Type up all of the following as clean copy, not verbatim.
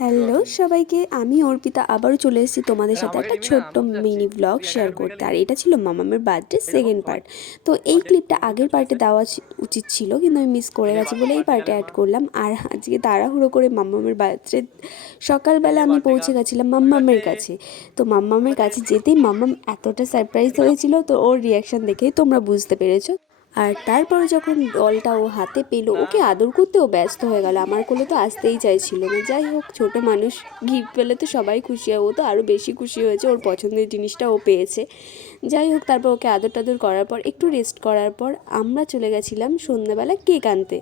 Hello সবাইকে, আমি অর্পিতা আবারও চলে এসেছি তোমাদের সাথে একটা ছোট্ট মিনি ব্লগ শেয়ার করতে। আর এটা ছিল মামামের বার্থডে সেকেন্ড পার্ট। তো এই ক্লিপটা আগের পার্টে দেওয়া উচিত ছিল, কিন্তু আমি মিস করে গেছি বলে এই পার্টে অ্যাড করলাম। আর আজকে তাড়াহুড়ো করে মামামের বার্থডে সকালবেলা আমি পৌঁছে গেছিলাম মাম্মামের কাছে। তো মাম্মামের কাছে যেতেই মাম্মাম এতটা সারপ্রাইজ হয়েছিল, তো ওর রিয়াকশান দেখেই তোমরা বুঝতে পেরেছো। আর তারপরে যখন ডলটা ও হাতে পেলো, ওকে আদর করতে ও ব্যস্ত হয়ে গেল। আমার কোলে তো আসতেই চাইছিল না। যাই হোক, ছোটো মানুষ গিফট পেলে তো সবাই খুশি হয়, ও তো আরও বেশি খুশি হয়েছে, ওর পছন্দের জিনিসটা ও পেয়েছে। যাই হোক, তারপর ওকে আদর টাদর করার পর একটু রেস্ট করার পর আমরা চলে গেছিলাম সন্ধ্যাবেলা কেক আনতে।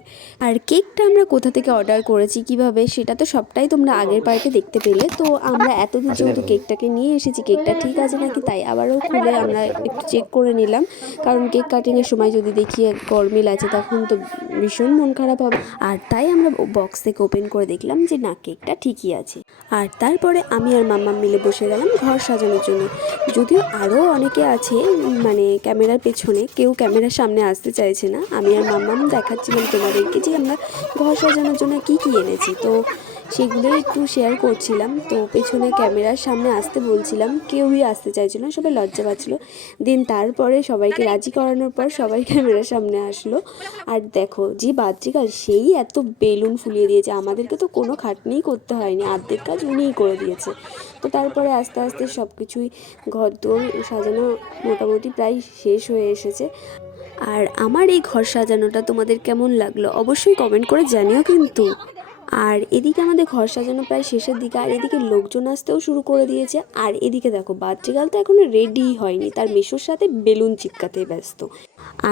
আর কেকটা আমরা কোথা থেকে অর্ডার করেছি কিভাবে, সেটা তো সবটাই তোমরা আগের পার্টে দেখতে পেলে। তো আমরা এতদূর যেহেতু কেকটাকে নিয়ে এসেছি, কেকটা ঠিক আছে নাকি তাই আবারও খুলে আমরা একটু চেক করে নিলাম। কারণ কেক কাটিংয়ের সময় যদি দেখি গরমিল আছে তখন তো ভীষণ মন খারাপ হবে। আর তাই আমরা বক্স থেকে ওপেন করে দেখলাম যে না, কেকটা ঠিকই আছে। আর তারপরে আমি আর মাম্মা মিলে বসে গেলাম ঘর সাজানোর জন্য। যদিও আরও অনেকে আছে, মানে ক্যামেরার পেছনে, কেউ ক্যামেরার সামনে আসতে চাইছে না। আমি আর মাম্মাম দেখাচ্ছিলাম তোমাদেরকে যে আমরা ঘর সাজানোর জন্য কি কি এনেছি, তো সেগুলোই একটু শেয়ার করছিলাম। তো পেছনে ক্যামেরার সামনে আসতে বলছিলাম, কেউই আসতে চাইছিল না, সবাই লজ্জা পাচ্ছিলো। দেন তারপরে সবাইকে রাজি করানোর পর সবাই ক্যামেরার সামনে আসলো। আর দেখো, যে বাদ্রিকাল সেই এত বেলুন ফুলিয়ে দিয়েছে, আমাদেরকে তো কোনো খাটনিই করতে হয়নি, অর্ধেক কাজ উনিই করে দিয়েছে। তো তারপরে আস্তে আস্তে সব কিছুই ঘরদোর সাজানো মোটামুটি প্রায় শেষ হয়ে এসেছে। আর আমার এই ঘর সাজানোটা তোমাদের কেমন লাগলো অবশ্যই কমেন্ট করে জানিও কিন্তু। আর এদিকে আমাদের ঘর সাজানো প্রায় শেষের দিকে, আর এদিকে লোকজন আসতেও শুরু করে দিয়েছে। আর এদিকে দেখো, বাচ্চাগাল তো এখনো রেডিই হয়নি, তার মেশোর সাথে বেলুন চিপকাতে ব্যস্ত।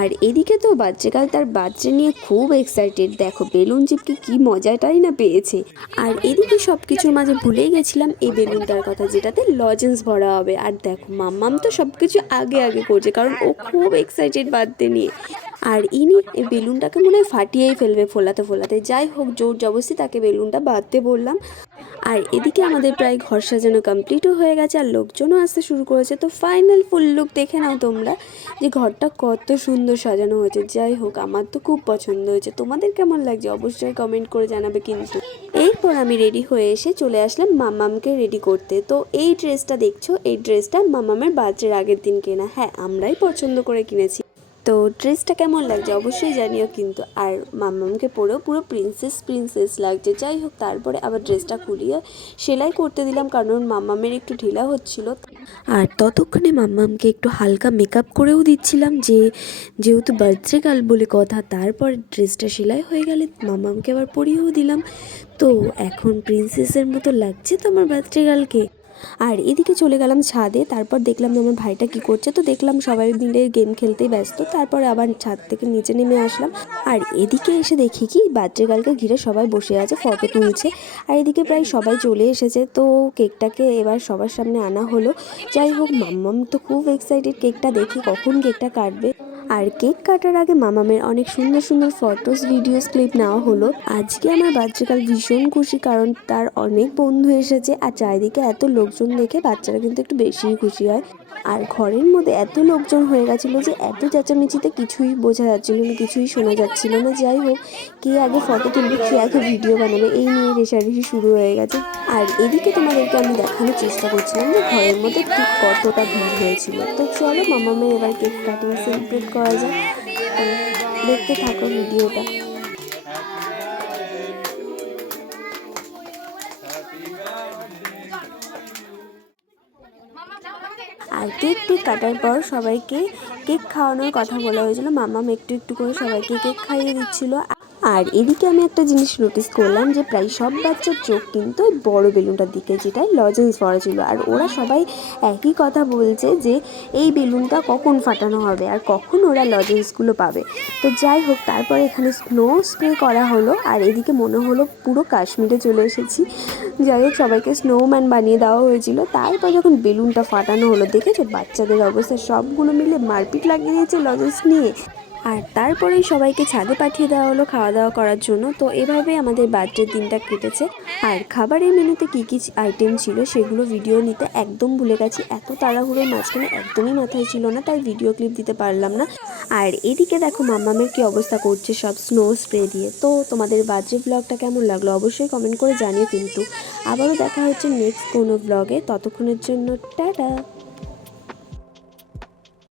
আর এদিকে তো বাচ্চাকাল তার বাচ্চা নিয়ে খুব এক্সাইটেড, দেখো বেলুন চিপকে কি মজাটাই না পেয়েছে। আর এদিকে সব কিছুর মাঝে ভুলেই গেছিলাম এই বেলুনটার কথা, যেটাতে লজেন্স ভরা হবে। আর দেখো, মাম্মাম তো সব কিছু আগে আগে করছে, কারণ ও খুব এক্সাইটেড বার্থডে নিয়ে। আর ইনি এই বেলুনটাকে মনে হয় ফাটিয়েই ফেলবে ফোলাতে ফোলাতে। যাই হোক, জোর জবরদস্তি তাকে বেলুনটা বাঁধতে বললাম। আর এদিকে আমাদের প্রায় ঘর সাজানো কমপ্লিটও হয়ে গেছে, আর লোকজনও আসতে শুরু করেছে। তো ফাইনাল ফুল লুক দেখে নাও তোমরা, যে ঘরটা কত সুন্দর সাজানো হয়েছে। যাই হোক, আমার তো খুব পছন্দ হয়েছে। তোমাদের কেমন লাগছে অবশ্যই কমেন্ট করে জানাবে কিন্তু। এরপর আমি রেডি হয়ে এসে চলে আসলাম মাম্মামকে রেডি করতে। তো এই ড্রেসটা দেখছো, এই ড্রেসটা মাম্মামের বার্থডের আগের দিন কেনা। হ্যাঁ, আমরাই পছন্দ করে কিনেছি। তো ড্রেসটা কেমন লাগছে অবশ্যই জানিও কিন্তু। আর মাম্মামকে পরেও পুরো প্রিন্সেস প্রিন্সেস লাগছে। যাই হোক, তারপরে আবার ড্রেসটা খুলিয়ে সেলাই করতে দিলাম, কারণ মাম্মামের একটু ঢিলা হচ্ছিল। আর ততক্ষণে মাম্মামকে একটু হালকা মেকআপ করেও দিচ্ছিলাম, যেহেতু বার্থডে গার্ল বলে কথা। তারপর ড্রেসটা সেলাই হয়ে গেলে মাম্মামকে আবার পরিয়েও দিলাম। তো এখন প্রিন্সেসের মতো লাগছে তো আমার বার্থডে গার্লকে। আর এদিকে চলে গেলাম ছাদে। তারপর দেখলাম আমার ভাইটা কি করছে, তো দেখলাম সবাই মিলে গেম খেলতেই ব্যস্ত। তারপর আবার ছাদ থেকে নিচে নেমে আসলাম। আর এদিকে এসে দেখি কি, বার্থডে গার্লকে ঘিরে সবাই বসে আছে, ফটো তুলছে। আর এদিকে প্রায় সবাই চলে এসেছে। তো কেকটাকে এবার সবার সামনে আনা হলো। যাই হোক, মাম্মাম তো খুব এক্সাইটেড কেকটা দেখে, কখন কেকটা কাটবে। আর কেক কাটার আগে মামামের অনেক সুন্দর সুন্দর ফটোস ভিডিওস ক্লিপ নেওয়া হলো। আজকে আমার বাচ্চাকাল ভীষণ খুশি, কারণ তার অনেক বন্ধু এসেছে। আর চারিদিকে এত লোকজন দেখে বাচ্চারা কিন্তু একটু বেশিই খুশি হয়। আর ঘরের মধ্যে এত লোকজন হয়ে গেছিলো যে এত চেঁচামেচিতে কিছুই বোঝা যাচ্ছিল না, কিছুই শোনা যাচ্ছিল না। যাই হোক, কে আগে ফটো তুলবে, কে আগে ভিডিও বানাবে, এই নিয়ে রেষারেষি শুরু হয়ে গেছে। আর এদিকে তোমাদেরকে আমি দেখানোর চেষ্টা করছিলাম যে ঘরের মধ্যে ঠিক কতটা ভিড় হয়েছিল। তো চলো মামামের এবার কেক কাটিং সেলিব্রেট করা যায়। তো দেখতে থাকো ভিডিওটা। আর কেক কাটার পর সবাইকে কেক খাওয়ানোর কথা বলা হয়েছিল। মামাম একটু একটু করে সবাইকে কেক খাইয়ে দিচ্ছিল। আর এদিকে আমি একটা জিনিস নোটিস করলাম, যে প্রায় সব বাচ্চার চোখ কিন্তু ওই বড়ো বেলুনটার দিকে, যেটাই লজেন্স ভরা ছিল। আর ওরা সবাই একই কথা বলছে যে এই বেলুনটা কখন ফাটানো হবে আর কখন ওরা লজেন্সগুলো পাবে। তো যাই হোক, তারপর এখানে স্নো স্প্রে করা হলো। আর এদিকে মনে হলো পুরো কাশ্মীরে চলে এসেছি। যাই হোক, সবাইকে স্নোম্যান বানিয়ে দেওয়া হয়েছিল। তারপর যখন বেলুনটা ফাটানো হলো, দেখেছো বাচ্চাদের অবস্থা, সবগুলো মিলে মারপিট লাগিয়ে দিয়েছে লজেন্স নিয়ে। আর তারপরেই সবাইকে ছাদে পাঠিয়ে দেওয়া হলো খাওয়া দাওয়া করার জন্য। তো এভাবে আমাদের বার্থডের দিনটা কেটেছে। আর খাবারের মেনুতে কী কী আইটেম ছিল সেগুলো ভিডিও নিতে একদম ভুলে গেছি, এত তাড়াহুড়োর মাঝখানে একদমই মাথায় ছিল না, তাই ভিডিও ক্লিপ দিতে পারলাম না। আর এদিকে দেখো মাম্মামের কী অবস্থা করছে সব স্নো স্প্রে দিয়ে। তো তোমাদের বার্থডে ব্লগটা কেমন লাগলো অবশ্যই কমেন্ট করে জানিও কিন্তু। আবারও দেখা হচ্ছে নেক্সট কোনো ব্লগে, ততক্ষণের জন্য টাটা।